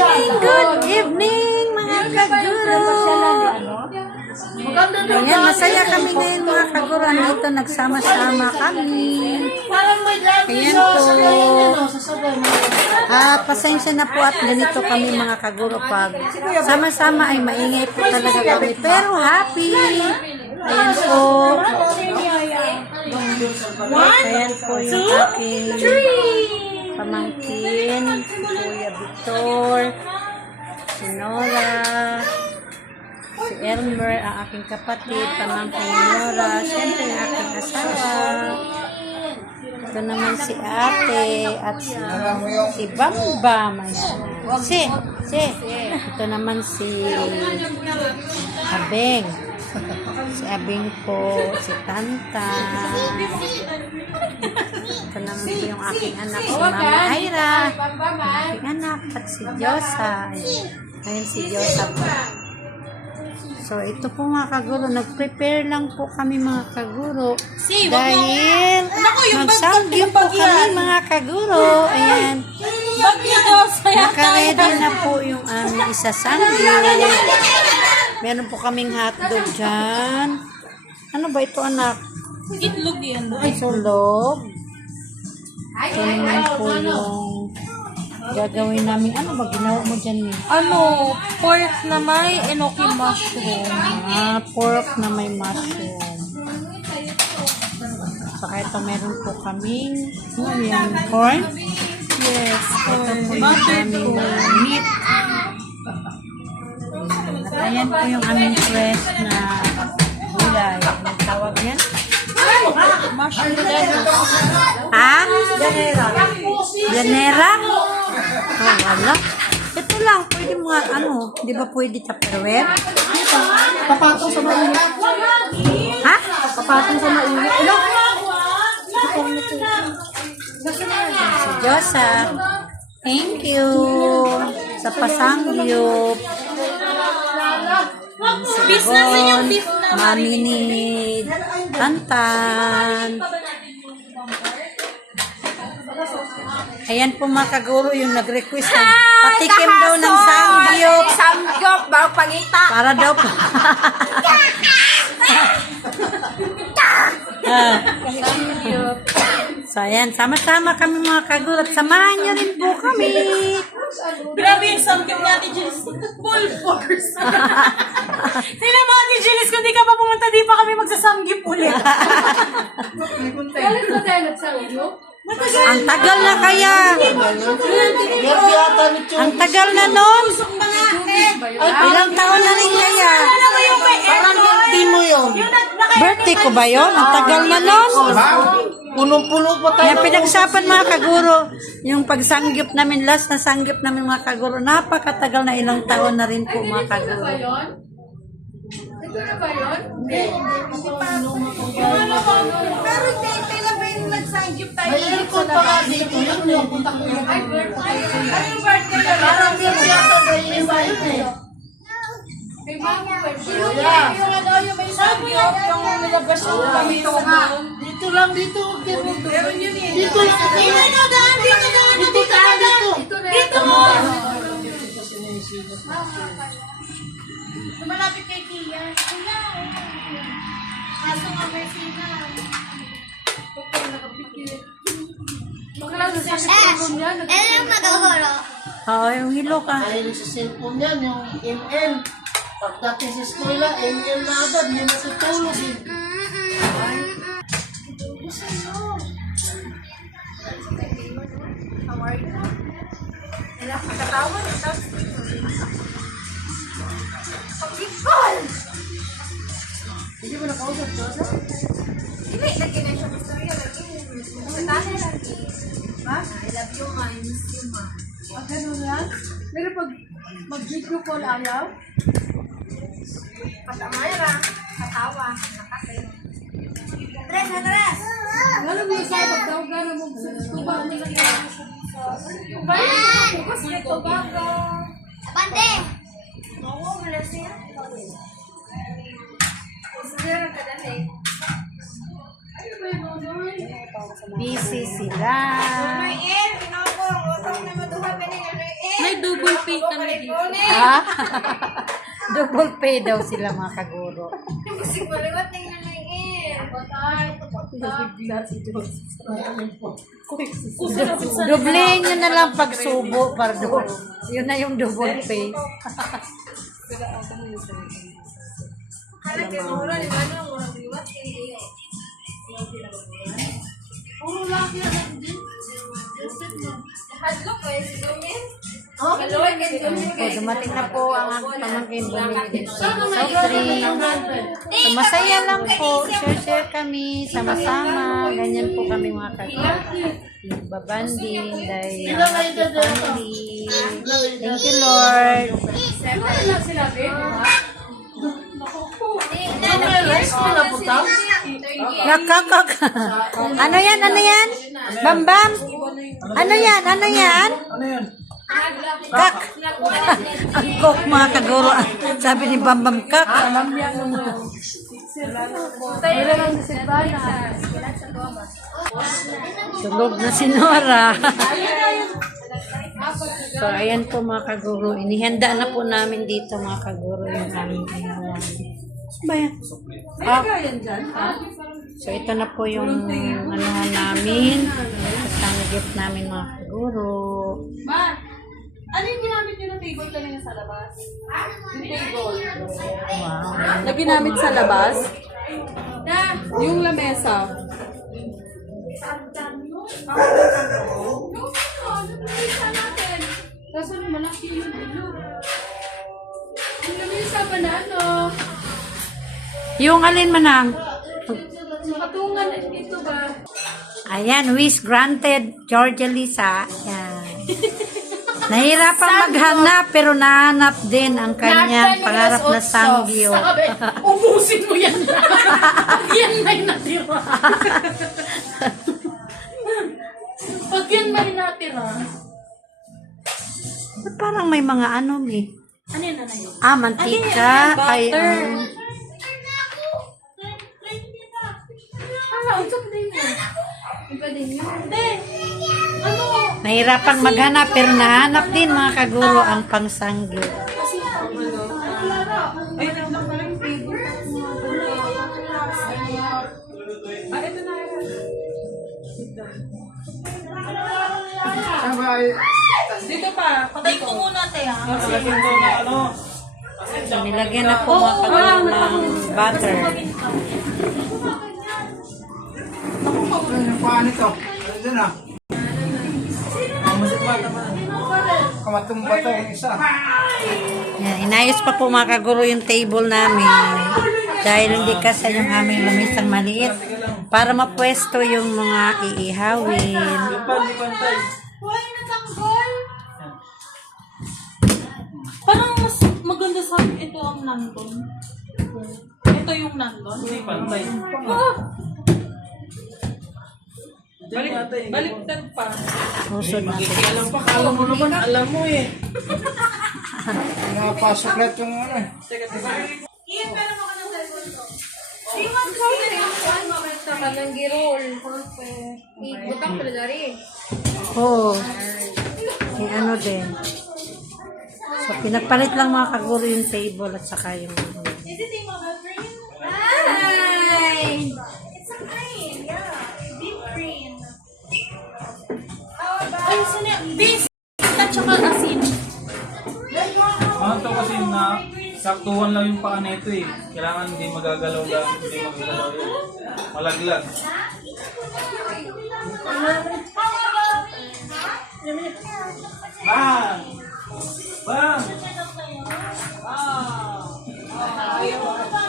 evening, good evening mga kaguro. Ayan, masaya kami ngayon mga kaguro. Dito nagsama-sama kami. Ayan po. Ah, pasensya na po at ganito kami mga kaguro pag sama-sama ay maingay po talaga kami. Pero happy. Ayan po. Ayan po yung aking pamangkin, Victor, si Nora, si Elmer, ang aking kapatid, pamangkin ni Nora, siyempre ang aking asawa. Ito naman si ate at si, si Bambam. Ayan. Si, si. Ito naman si Abeng. Si Abing po, si Tanta. Ito naman po yung aking anak, si Mama Ira. Aking anak, at si Diyosa. Ayun si Diyosa po. So, ito po mga kaguro. Nag-prepare lang po kami mga kaguro. Dahil magsanggip po kami mga kaguro. Ayan. Nakaredy na po yung aming isasanggip. Meron po kaming hotdog dyan. Ano ba ito anak? Itlog yan. Ay, sulog. Ito naman po yung gagawin namin. Ano ba ginawa mo dyan eh? Ano, pork na may enoki mushroom. Ah, pork na may mushroom. Saka ito meron po kaming, ano yan, corn? Yes. Ito po yung aming meat. At ayan po yung aming fresh na gulay. Anong tawag yan? Ha? Janera? Oh, wala. Ito lang, pwede mo ano, di ba pwede tupperware? Papatong sa mainit. Ha? Papatong sa mainit. Ano? Si Diyosa. Thank you sa pasangyup. Beef na sa yung beef na Mami ni Tantan. Ayan po mga kaguro yung nag-request ng patikim daw ng sangyup. Samgyop, bago pangita. Para daw po. Ah. so, ayan. Sama-sama kami mga kaguro. Samahan niyo rin po kami. Grabe yung samgyop ni Ate Julis. Full force. Tingnan mo Ate Julis, kung di ka pa pumunta, di pa kami magsasamgyop ulit. Galit na tayo nagsamgyop? Ang tagal na kaya. Ang tagal na nun. Ilang taon na rin kaya. Yung Parang birthday mo yun. Yung Birthday ko ba yon? Ang tagal na nun. Punong-puno pa tayo. Kaya pinagsapan mga kaguro, yung pagsanggip namin, last na sanggip namin mga kaguro, napakatagal na ilang taon na rin po mga kaguro. Pero hindi, kailan ba yung nagsangyop tayo? May aircon pa nga dito. Yun yung punta ko yung Ay, birthday. Ay, yung birthday na Parang birthday ata tayo invite eh. Kay Mama, Yung, yung ano, yung may sangyop, yung nilabas yung pamito nga. Dito lang dito. Dito. Meron yun eh. Dito. Dito na, daan, dito, daan, Dito tayo dito. Dito mo! Malapit kay Kia. Kuya, Kaso nga may sina. Okay, nakapikit. Lang sa cellphone niya. Oo, yung hilo ka. Dahil sa cellphone yan, yung ML. Pagdating sa eskwela, ML na agad. Hindi natutulog I love you, ma. I miss you, ma. Ah, ganun lang? Pero pag mag-video call ayaw, Patamayra. Katawa. Nakate. Tres, tres! gano'n mo sa pagdaw, gano'n mo tuba mo lang yan. Bye! Bukas na ito, bago. Abante! Oo, wala siya. May dugo Double pay kami dito. Ha? Double pay daw sila mga kaguro. Kasi maliwat na yung. Doblehin nyo na lang pagsubo, pardon. Yun na yung double pay. Kala kay Mura, di ba na? Mura liwat eh. Puro laki yan din. Hadlok eh, si Domin. Kaloy kay Domin. So, dumating na po ang aking pamangkin bumili soft drink. So, masaya lang po. Share-share kami. Sama-sama. Ganyan po kami mga kaguro. Nagbabanding dahil family. Thank you, Lord. Nakakak. ano yan? Ano yan? Bambam? Ano yan? Ano yan? Ano yan? Kak. Ang kok mga kaguro. Sabi ni Bambam kak. Tulog na si Nora. so, ayan po mga kaguro. Inihanda na po namin dito mga kaguro yung aming ihawan. Ba yan? Ah, So, ito na po yung anuhan namin. Kasama gift namin mga kaguro. Ma, ano yung ginamit nyo ng table kanina sa labas? Yung table. Wow. Na ginamit sa labas? Na, yung lamesa. Kaso na malaki yung dulo. Yung lamesa ba na ano? Yung alin manang? Ito ba? Ayan, wish granted, Georgia Lisa. Ayan. Nahirapan maghanap pero nahanap din ang kanyang pangarap na sanggyo. Ubusin mo yan. yan may natira. Pag yan may natira. Parang may mga ano eh. Ano yun na yun? Ah, mantika. Ay, Butter. um, Iba din yun. Hindi. Ano? nahirapan maghanap pero nahanap din mga kaguro ang pangsanggyo. Ay, lang pala yung table. Ah, ito na. Ano ba? Dito pa. Patay ko muna, te, ha? Ano? So, nilagyan na po mga kaguro ng butter. Ano yung paan ito? Ano dyan ah? Kamatumba to yung isa. Yan, inayos pa po mga kaguro yung table namin. Dahil hindi kasi yung aming lamisang maliit. Para mapwesto yung mga iihawin. Parang mas maganda sa ito ang nandun. Ito yung nandun. Pantay. Balik, baliktad pa. Susod natin. Alam pa, kala mo naman, alam mo eh. Nakapasok lahat yung ano eh. Iyan ka naman ka ng cellphone ko. Iwan ko yun eh. Kuhan mo ka sa kanang girol. Ibutang pala dari. Oo. May ano din. So, pinagpalit lang mga kaguro yung table at saka yung... saktuhan lang yung paa nito eh. Kailangan hindi magagalaw lang, hindi magagalaw yun. Malaglag. Bang! Bang! Bang! Bang!